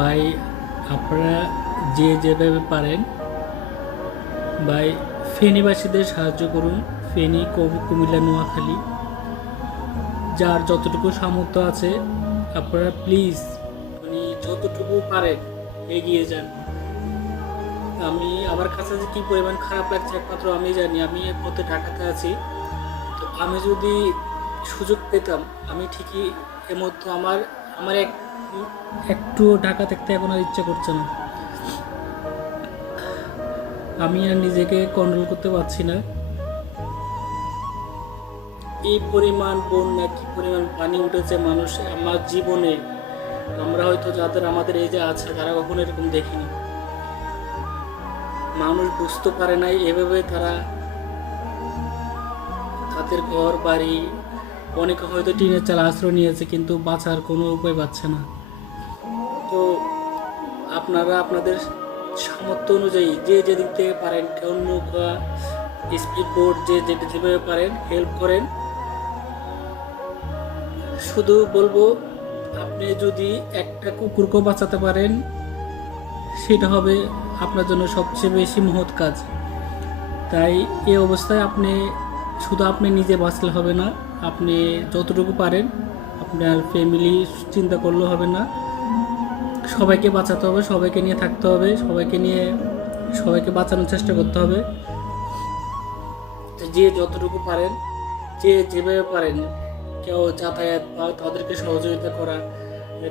ভাই, আপনারা যে যেভাবে পারেন, ভাই, ফেনীবাসীদের সাহায্য করুন। ফেনী কুমিল্লা, নোয়াখালী, যার যতটুকু সামর্থ্য আছে, আপনারা প্লিজ উনি যতটুকু পারেন, এগিয়ে যান। আমি, আমার কাছে যে কী পরিমাণ খারাপ লাগছে একমাত্র আমি জানি, আমি এর ঢাকাতে আছি। তো আমি যদি সুযোগ পেতাম, আমি ঠিকই এর মধ্যে আমার আমার এক একটু ঢাকা থাকতে এখন আর ইচ্ছা করছে না। আমি আর নিজেকে কন্ট্রোল করতে পারছি না। এই পরিমাণ বন্যা কি পরিমাণ পানি উঠেছে মানুষ আমার জীবনে। আমরা হয়তো যাদের আমাদের এই যে আছে, তারা কখনো এরকম দেখিনি। মানুষ বুঝতে পারে নাই, এভাবে তারা তাদের ঘর, বাড়ি, অনেকে হয়তো টিনের চাল আশ্রয় নিয়েছে, কিন্তু বাঁচার কোনো উপায় পাচ্ছে না। তো আপনারা আপনাদের সামর্থ্য অনুযায়ী যে যেদিক থেকে পারেন কেউ নৌকা স্পিড বোট যে যেটা যেভাবে পারেন হেল্প করেন। শুধু বলব, আপনি যদি একটা কুকুরকে বাঁচাতে পারেন, সেটা হবে আপনার জন্য সবচেয়ে বেশি মহৎ কাজ। তাই এই অবস্থায় আপনি, শুধু আপনি নিজে বাঁচলে হবে না, আপনি যতটুকু পারেন, আপনার ফ্যামিলি চিন্তা করলেও হবে না। সবাইকে বাঁচাতে হবে, সবাইকে নিয়ে থাকতে হবে, সবাইকে নিয়ে, সবাইকে বাঁচানোর চেষ্টা করতে হবে। যে যতটুকু পারেন, যে যেভাবে পারেন, কেউ যাতায়াত বা তাদেরকে সহযোগিতা করা,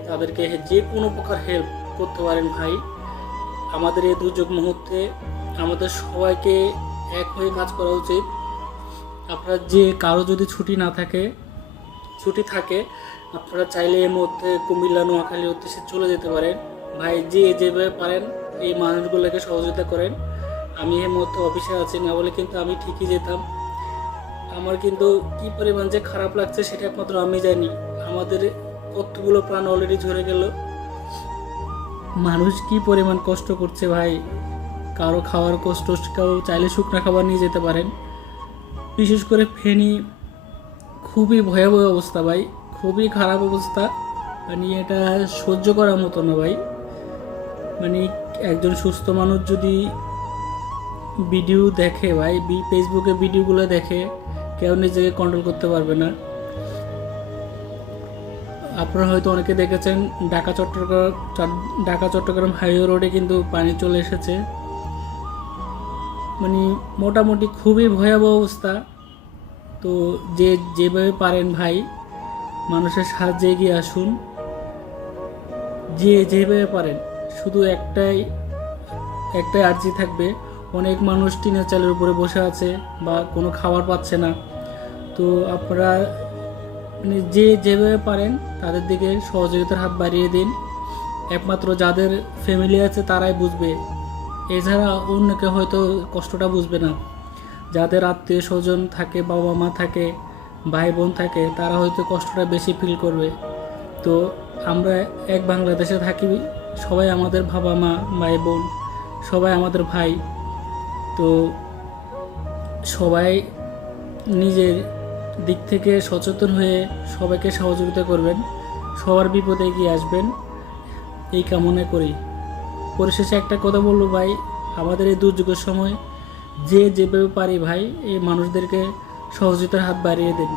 তাদেরকে যে কোনো প্রকার হেল্প করতে পারেন ভাই। আমাদের এই দুর্যোগ মুহূর্তে আমাদের সবাইকে এক হয়ে কাজ করা উচিত। আপনার যে কারও যদি ছুটি না থাকে, ছুটি থাকে আপনারা চাইলে এর মধ্যে কুমিল্লা, নোয়াখালী উদ্দেশ্যে চলে যেতে পারেন। ভাই, যে যেভাবে পারেন, এই মানুষগুলোকে সহযোগিতা করেন। আমি এর মধ্যে অফিসে আছি, না বলে কিন্তু আমি ঠিকই যেতাম। আমার কিন্তু কি পরিমাণ যে খারাপ লাগছে সেটা একমাত্র আমি জানি। আমাদের কতগুলো প্রাণ অলরেডি ঝরে গেল। মানুষ কি পরিমাণ কষ্ট করছে ভাই? কারও খাওয়ার কষ্ট, কেউ চাইলে শুকনো খাবার নিয়ে যেতে পারেন। বিশেষ করে ফেনি, খুবই ভয়াবহ অবস্থা ভাই। খুবই খারাপ অবস্থা। মানে এটা সহ্য করার মতো না ভাই। মানে একজন সুস্থ মানুষ যদি ভিডিও দেখে ভাই ফেসবুকে ভিডিওগুলো দেখে, কেউ নিজেকে কন্ট্রোল করতে পারবে না। আপনারা হয়তো অনেকে দেখেছেন, ঢাকা চট্টগ্রাম চট- ঢাকা চট্টগ্রাম হাইওয়ে রোডে কিন্তু পানি চলে এসেছে। মানে মোটামুটি খুবই ভয়াবহ অবস্থা। তো যে যেভাবে পারেন ভাই মানুষের সাহায্যে এগিয়ে আসুন। যে যেভাবে পারেন, শুধু একটাই একটাই আর্জি থাকবে, অনেক মানুষ টিনের চালের উপরে বসে আছে বা কোনো খাবার পাচ্ছে না। তো আপনারা মানে যে যেভাবে পারেন, তাদের দিকে সহযোগিতার হাত বাড়িয়ে দিন। একমাত্র যাদের ফ্যামিলি আছে, তারাই বুঝবে। এছাড়া অন্য কেউ হয়তো কষ্টটা বুঝবে না। যাদের আত্মীয় স্বজন থাকে বাবা মা থাকে ভাই বোন থাকে, তারা হয়তো কষ্টটা বেশি ফিল করবে। তো আমরা এক বাংলাদেশে থাকি, সবাই আমাদের বাবা মা, ভাই বোন, সবাই আমাদের ভাই। তো সবাই নিজের দিক থেকে সচেতন হয়ে সবাইকে সহযোগিতা করবেন, সবার বিপদে এগিয়ে আসবেন, এই কামনা করি। পরিশেষে একটা কথা বলব ভাই, আমাদের এই দুর্যোগের সময় যে যেভাবে পারি ভাই, এই মানুষদেরকে সহযোগিতার হাত বাড়িয়ে দিন।